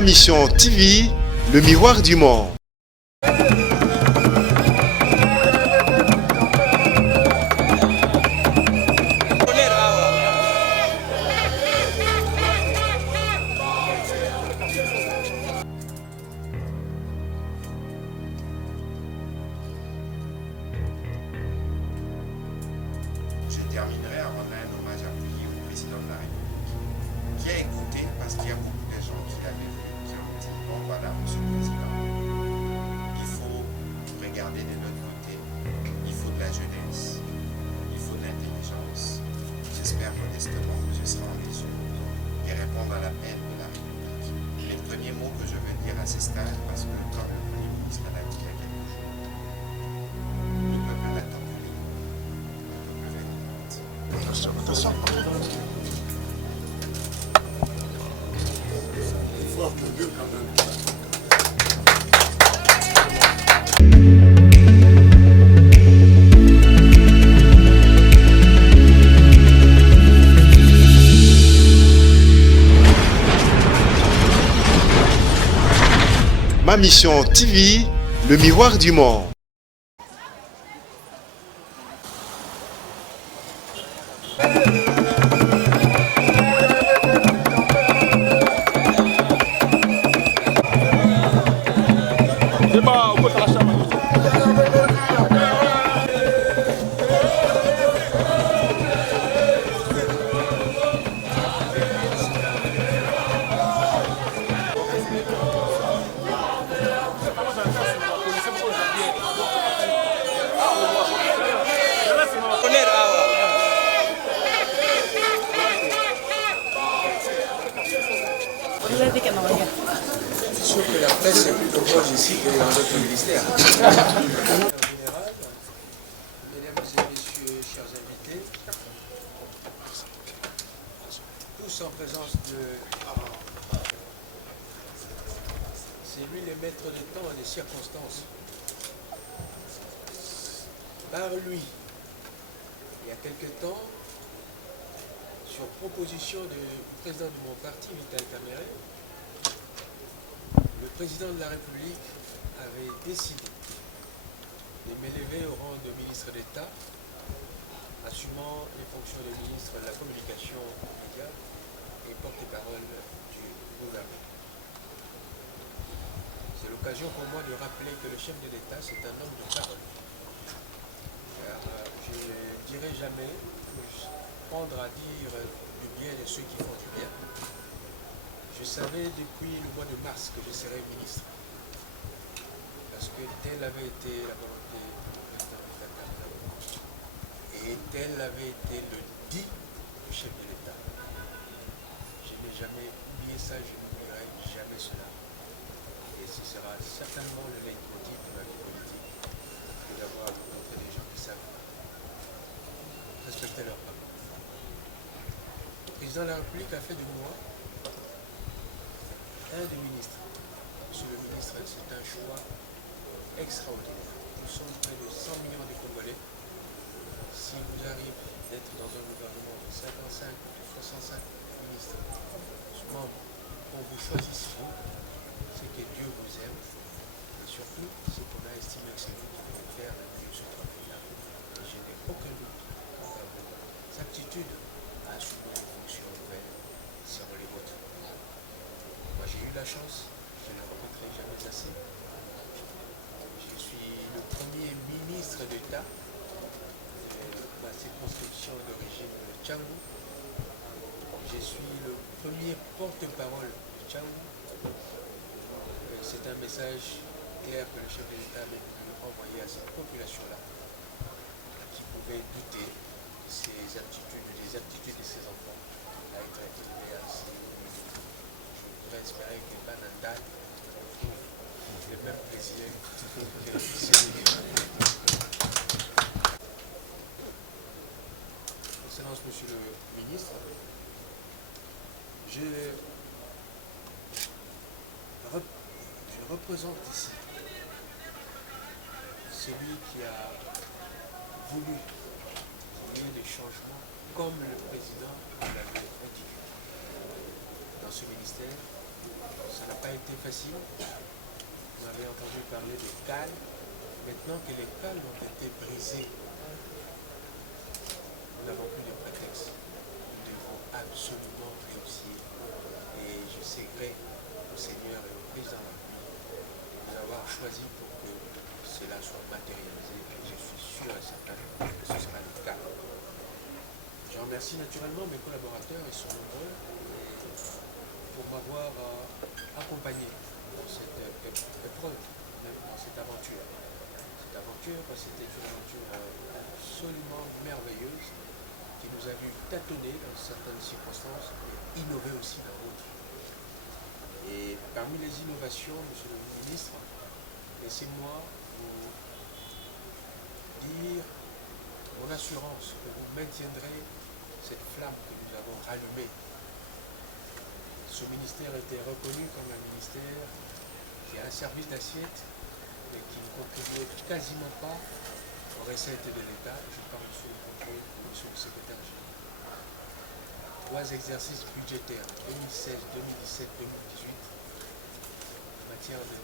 Ma Mission TV, le miroir du monde. Je terminerai en rendant un hommage appuyé au président de la République, qui a écouté parce qu'il y a beaucoup de gens qui l'avaient vu, qui ont dit bon voilà, monsieur le président, il faut regarder de l'autre côté, il faut de la jeunesse, il faut de l'intelligence. J'espère modestement que je serai en mesure de répondre à l'appel de la République. Les premiers mots que je veux dire à ce stade, parce que comme le Premier ministre l'a dit il y a quelques jours, le peuple n'attend que les mots. Ma Mission TV, le miroir du monde. C'est sûr que la presse est plus proche ici que dans d'autres ministères. Mesdames et messieurs, chers invités, tous en présence de... C'est lui le maître du temps et des circonstances. Par lui, il y a quelque temps, sur proposition du président de mon parti, Vital Kamerhe, le président de la République avait décidé de m'élever au rang de ministre d'État, assumant les fonctions de ministre de la Communication médias et porte-parole du gouvernement. C'est l'occasion pour moi de rappeler que le chef de l'État, c'est un homme de parole. Car je ne dirai jamais prendre à dire du bien de ceux qui font du bien. Je savais depuis le mois de mars que je serais ministre, parce que telle avait été la volonté du président de l'État et tel avait été le dit du chef de l'État. Je n'ai jamais oublié ça, je n'oublierai jamais cela. Et ce sera certainement le leitmotiv de ma vie politique, que d'avoir rencontré des gens qui savent respecter leur parole. Le président de la République a fait de moi un des ministres. Monsieur le ministre, c'est un choix extraordinaire. Nous sommes près de 100 millions de Congolais. Si vous arrive d'être dans un gouvernement de 55 ou de 65 ministres, membres, on vous choisit vous, c'est que Dieu vous aime. Et surtout, c'est qu'on a estimé que c'est vous qui devez faire le mieux ce travail-là. Et je n'ai aucun doute quant à vos aptitudes à assumer les fonctions nouvelles seront les vôtres. Moi, j'ai eu la chance, je ne le répéterai jamais assez. Je suis le premier ministre d'État de ma circonscription d'origine Tchangou. Je suis le premier porte-parole de Tchangou. C'est un message clair que le chef de l'État avait pu envoyer à cette population-là, qui pouvait douter de ses aptitudes, des aptitudes de ses enfants à être élevés à ces niveaux. Je voudrais espérer que Banandal trouve le même plaisir que Excellence, Monsieur le Ministre, je représente ici celui qui a voulu qu'il y ait des changements comme le président l'avait indiqué. Dans ce ministère, Ça n'a pas été facile. Vous avez entendu parler des cales. Maintenant que les cales ont été brisées, nous n'avons plus de prétexte. Nous devons absolument réussir. Et je sais gré au Seigneur et au président de la République de nous avoir choisi pour que cela soit matérialisé. Et je suis sûr et certain que ce sera le cas. Je remercie naturellement mes collaborateurs, ils sont nombreux, pour m'avoir accompagné dans cette épreuve, même dans cette aventure. Cette aventure, c'était une aventure absolument merveilleuse qui nous a vu tâtonner dans certaines circonstances et innover aussi dans d'autres. Et parmi les innovations, Monsieur le ministre, laissez-moi vous dire mon assurance que vous maintiendrez cette flamme que nous avons rallumée. Ce ministère a été reconnu comme un ministère qui a un service d'assiette, mais qui ne contribue quasiment pas aux recettes de l'État. Je parle sous le contrôle de M. le secrétaire général. 3 exercices budgétaires, 2016, 2017, 2018, en matière de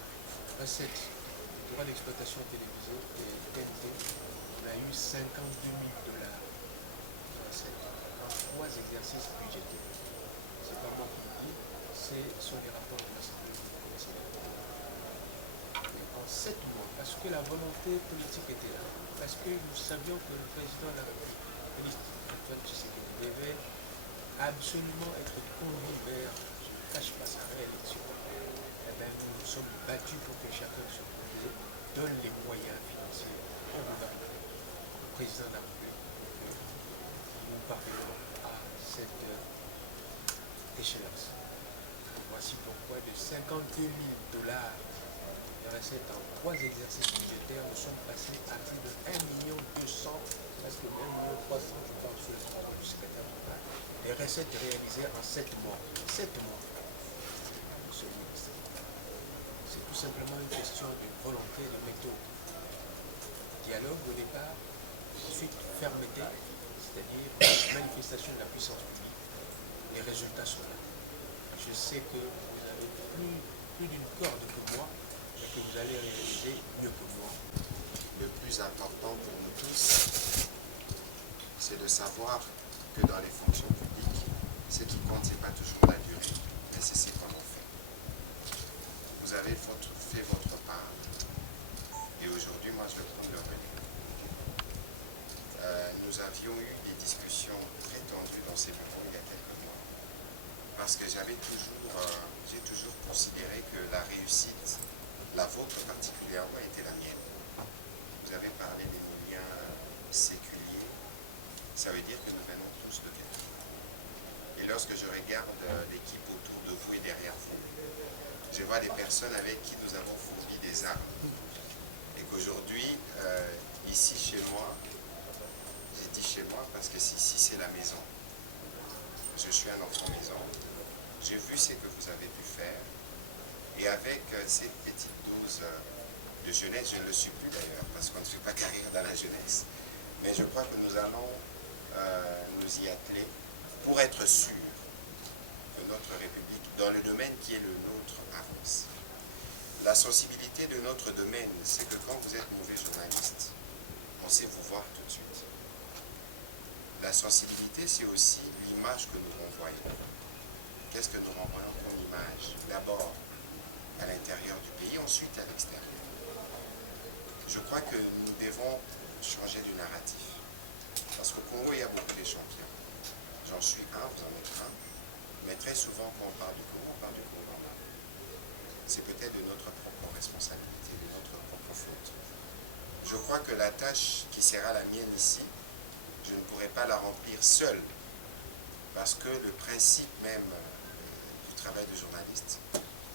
recettes, de droits d'exploitation télévisée et TNT, on a eu 52 000 $ de recettes en 3 exercices budgétaires. C'est pas moi qui le dis, ce sont les rapports de l'Assemblée nationale. En 7 mois, parce que la volonté politique était là, parce que nous savions que le président de la République, Antoine Tshisekedi, devait absolument être conduit vers, je ne cache pas, sa réélection, eh bien, nous nous sommes battus pour que chacun de son côté donne les moyens financiers au gouvernement, au président de la République, pour que nous parvions à cette échéance. Voici pourquoi de 52 000 $ de recettes en 3 exercices budgétaires, nous sommes passés à plus de 1 200 000, presque 1 300 000, je parle sous le contrôle du secrétaire général, des recettes réalisées en 7 mois. 7 mois, monsieur le ministre. C'est tout simplement une question de volonté et de méthode. Dialogue au départ, ensuite fermeté, c'est-à-dire manifestation de la puissance publique. Les résultats sont là. Je sais que vous avez plus d'une corde que moi, mais que vous allez réaliser mieux que moi. Le plus important pour nous tous, c'est de savoir que dans les fonctions publiques, ce qui compte, ce n'est pas toujours la durée, mais c'est ce qu'on en fait. Vous avez fait votre part, et aujourd'hui, moi, je vais prendre le relais. Nous avions eu des discussions très tendues dans ces bureaux il y a quelques mois, parce que j'ai toujours considéré que la réussite, la vôtre particulièrement, était la mienne. Vous avez parlé des moyens séculiers, ça veut dire que nous venons tous de quelque part. Et lorsque je regarde l'équipe autour de vous et derrière vous, je vois des personnes avec qui nous avons fourni des armes. Et qu'aujourd'hui, ici chez moi, j'ai dit chez moi parce que ici c'est la maison. Je suis un enfant maison. J'ai vu ce que vous avez pu faire. Et avec cette petite dose de jeunesse, je ne le suis plus d'ailleurs, parce qu'on ne fait pas carrière dans la jeunesse. Mais je crois que nous allons nous y atteler pour être sûrs que notre République, dans le domaine qui est le nôtre, avance. La sensibilité de notre domaine, c'est que quand vous êtes mauvais journaliste, on sait vous voir tout de suite. La sensibilité, c'est aussi l'image que nous renvoyons. Qu'est-ce que nous renvoyons comme image? D'abord à l'intérieur du pays, ensuite à l'extérieur. Je crois que nous devons changer du narratif. Parce qu'au Congo, il y a beaucoup de champions. J'en suis un, vous en êtes un. Mais très souvent, quand on parle du Congo normal. C'est peut-être de notre propre responsabilité, de notre propre faute. Je crois que la tâche qui sera la mienne ici, je ne pourrai pas la remplir seul. Parce que le principe même du travail de journaliste,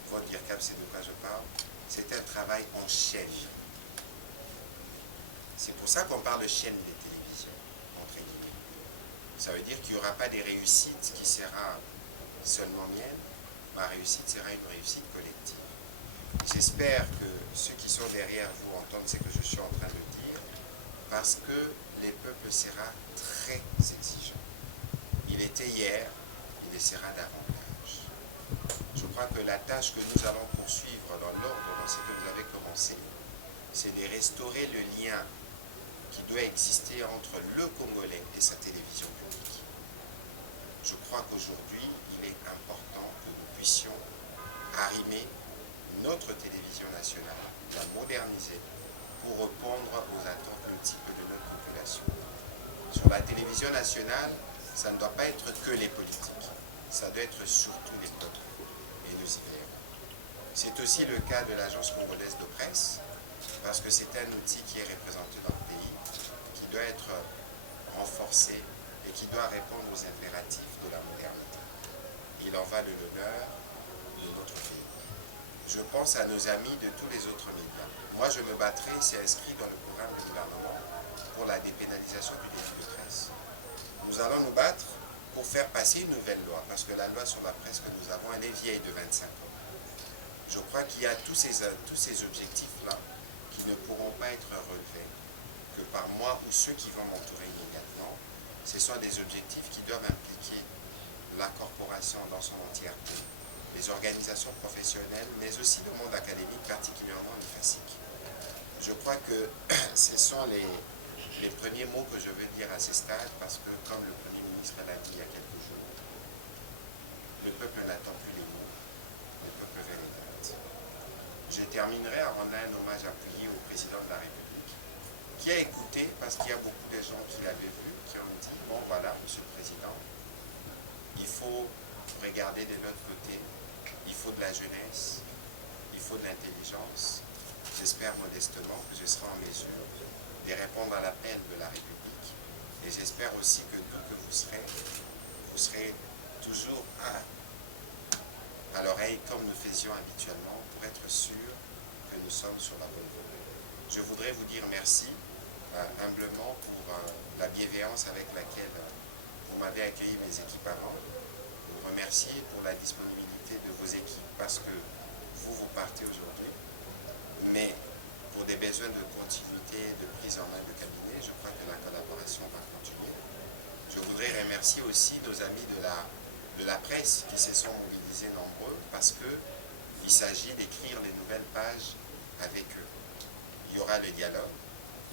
votre DIRCAP, c'est de quoi je parle, c'est un travail en chaîne. C'est pour ça qu'on parle de chaîne de télévision, entre guillemets. Ça veut dire qu'il n'y aura pas des réussites qui sera seulement mienne, ma réussite sera une réussite collective. J'espère que ceux qui sont derrière vous entendent ce que je suis en train de dire, parce que les peuples sera très exigeant. Il était hier, il le sera davantage. Je crois que la tâche que nous allons poursuivre dans l'ordre, dans ce que vous avez commencé, c'est de restaurer le lien qui doit exister entre le Congolais et sa télévision publique. Je crois qu'aujourd'hui, il est important que nous puissions arrimer notre télévision nationale, la moderniser pour répondre aux attentes multiples de notre population. Sur la télévision nationale, ça ne doit pas être que les politiques, ça doit être surtout les peuples, et nous y veillons. C'est aussi le cas de l'Agence congolaise de presse, parce que c'est un outil qui est représenté dans le pays, qui doit être renforcé et qui doit répondre aux impératifs de la modernité. Il en va de l'honneur de notre pays. Je pense à nos amis de tous les autres médias. Moi, je me battrai, c'est inscrit dans le programme du gouvernement, pour la dépénalisation du délit de presse. Nous allons nous battre pour faire passer une nouvelle loi, parce que la loi sur la presse que nous avons, elle est vieille de 25 ans. Je crois qu'il y a tous ces objectifs-là qui ne pourront pas être relevés que par moi ou ceux qui vont m'entourer immédiatement. Ce sont des objectifs qui doivent impliquer la corporation dans son entièreté, les organisations professionnelles, mais aussi le monde académique, particulièrement l'IFASIC. Je crois que ce sont les premiers mots que je veux dire à ce stade, parce que, comme le Premier ministre l'a dit il y a quelques jours, le peuple n'attend plus les mots, le peuple veut les dates. Je terminerai en rendant un hommage appuyé au président de la République, qui a écouté, parce qu'il y a beaucoup de gens qui l'avaient vu, qui ont dit, bon voilà, Monsieur le Président, il faut regarder de l'autre côté, il faut de la jeunesse, il faut de l'intelligence. J'espère modestement que je serai en mesure de répondre à l'appel de la République, et j'espère aussi que d'où que vous serez toujours à l'oreille comme nous faisions habituellement pour être sûr que nous sommes sur la bonne voie. Je voudrais vous dire merci humblement pour la bienveillance avec laquelle vous m'avez accueilli, mes équipes avant. Vous remercier pour la disponibilité de vos équipes, parce que vous partez aujourd'hui, mais pour des besoins de continuité, de prise en main de cabinet, je crois que la collaboration va continuer. Je voudrais remercier aussi nos amis de la presse qui se sont mobilisés nombreux, parce qu'il s'agit d'écrire les nouvelles pages avec eux. Il y aura le dialogue,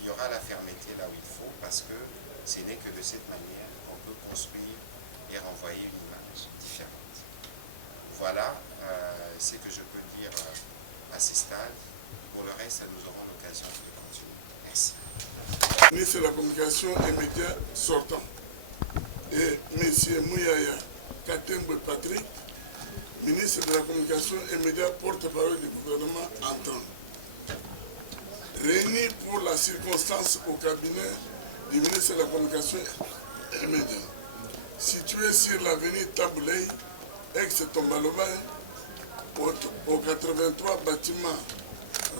il y aura la fermeté là où il faut, parce que ce n'est que de cette manière qu'on peut construire et renvoyer une image différente. Voilà ce que je peux dire à ce stade. Pour le reste, nous aurons l'occasion de continuer. Merci. Ministre de la Communication et Médias sortant, et M. Mouyaya Katembe Patrick, ministre de la Communication et Médias, porte-parole du gouvernement entrant. Réunis pour la circonstance au cabinet du ministre de la Communication et Médias, situé sur l'avenue Taboulay, ex-Tombalova, au 83 bâtiment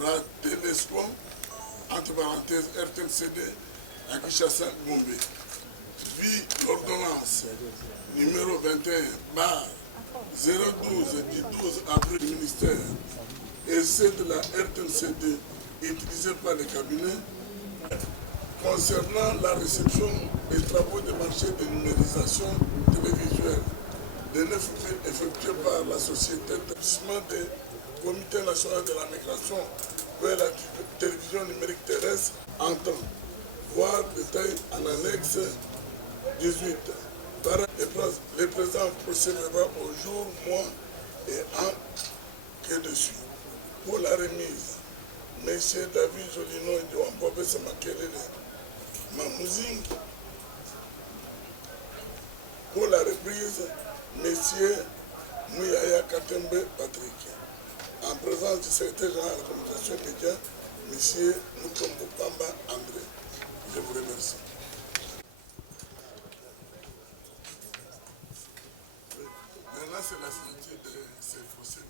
Ratelesco, entre parenthèses RTLCD, à Kinshasa, Gombe. Vit l'ordonnance numéro 21/012 du 12 avril du ministère et celle de la RTLCD utilisée par le cabinet concernant la réception des travaux de marché de numérisation télévisuelle des 9 faits effectués par la société d'établissement du Comité national de la migration vers la télévision numérique terrestre en temps, voir détail en annexe 18. Le président procédera au jour, mois et an que dessus. Pour la remise, M. David Jolino de Wambobese Makelele Mamouzi. Pour la reprise, M. Mouyaya Katembe Patrick. En présence du secrétaire général de la communication et médias, M. Mutombo Pamba André. Je vous remercie. Maintenant, c'est la signature de ces fossés.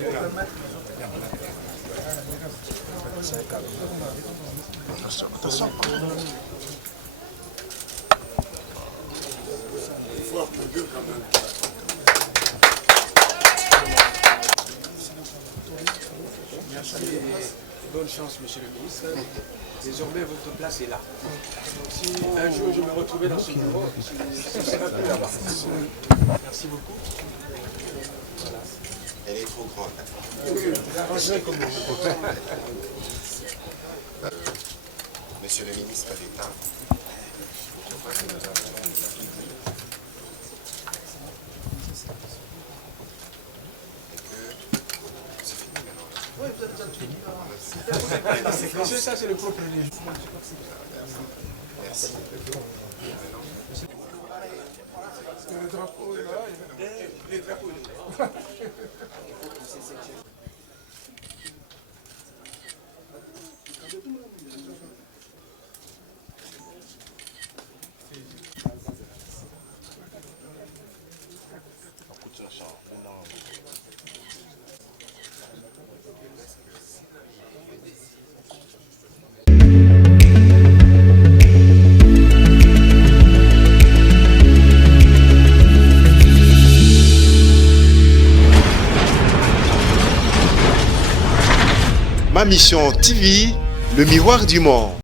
Il faut applaudir quand même. Merci et bonne chance, monsieur le ministre. Désormais, votre place est là. Si un jour je me retrouvais dans ce bureau, ce sera plus là-bas. Merci beaucoup. Voilà. Elle est trop grande. Monsieur le ministre d'État, je crois que nous avons et que c'est fini maintenant. Oui, vous avez déjà fini. Monsieur, ça c'est le propre du jour. Merci. Le drapeau est là. Les drapeaux. Ma Mission TV, le miroir du monde.